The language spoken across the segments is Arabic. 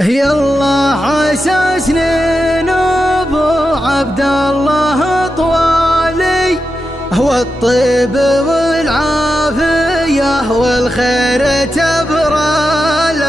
يلا عسى سنين ابو عبد الله طوالي، هو الطيب والعافيه والخير تبراله.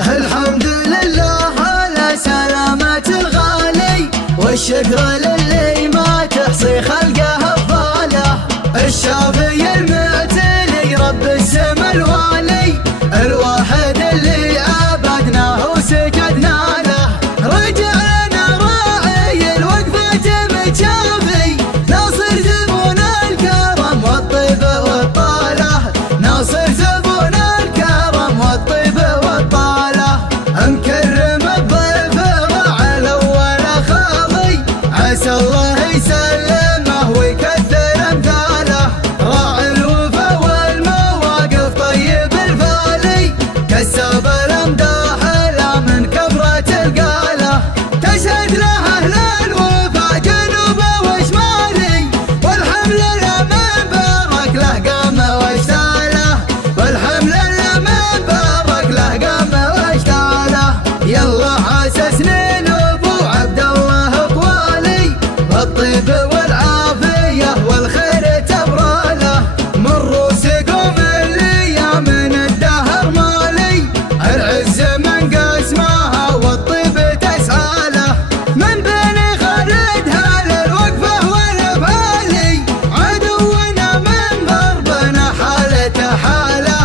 الحمد لله على سلامة الغالي، والشكر للي ما تحصي خلقه افضاله. الشافي المعتلي رب السما الوالي، الواحد اللي عبدناه وسجدنا له. رجعنا راعي الوقفة متشافي، ناصر زبون الكرم والطيب والطاله. ناصر زبون الكرم والطيب والطاله. مكرم الضيف راعى الاول خاضي، عسى الله يسلمه ويكثر امثاله. راعي الوفا والمواقف طيب الفالي، كسب الامداح لا من كبرة القاله. تشهد له اهل الوفا جنوبه وشمالي، والحمل من بارك له قام واشتاله. والحمل من بارك له قام واشتاله. يلا عسى سنين ابو عبد الله طوالي، والطيب والعافيه والخير تبراله. مروا سقوم الايام من الدهر مالي، العز من قسمها والطيب تسعاله. من بين خالدها للوقفه والافعالي، عدونا من ضربنا حالته حاله.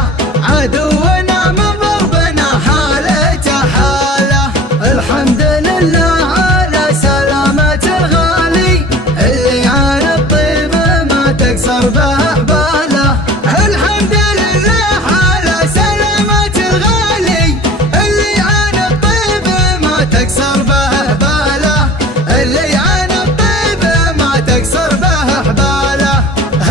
عدونا من ضربنا حالته حاله. الحمد لله على سلامة الغالي، اللي عن الطيب ما تكسر به احباله. الحمد لله على سلامة الغالي، اللي عن الطيب ما تكسر به احباله. اللي عن الطيب ما تكسر به احباله.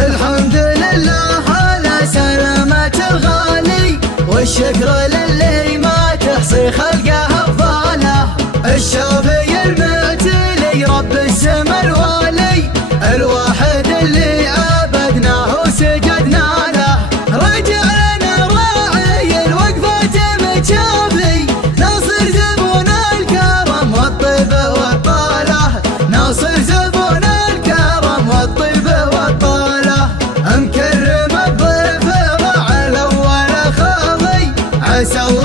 الحمد لله على سلامة الغالي، والشكر للي ما تحصي خلقه افضاله. الشافي المعتلي رب السما الوالي، الواحد اللي عبدناه وسجدنا له. رجعنا راعي الوقفة متشافي، ناصر زبون الكرم والطيب والطاله. ناصر زبون الكرم والطيب والطاله. مكرم الضيف راعى الاول خاضي، عسى الله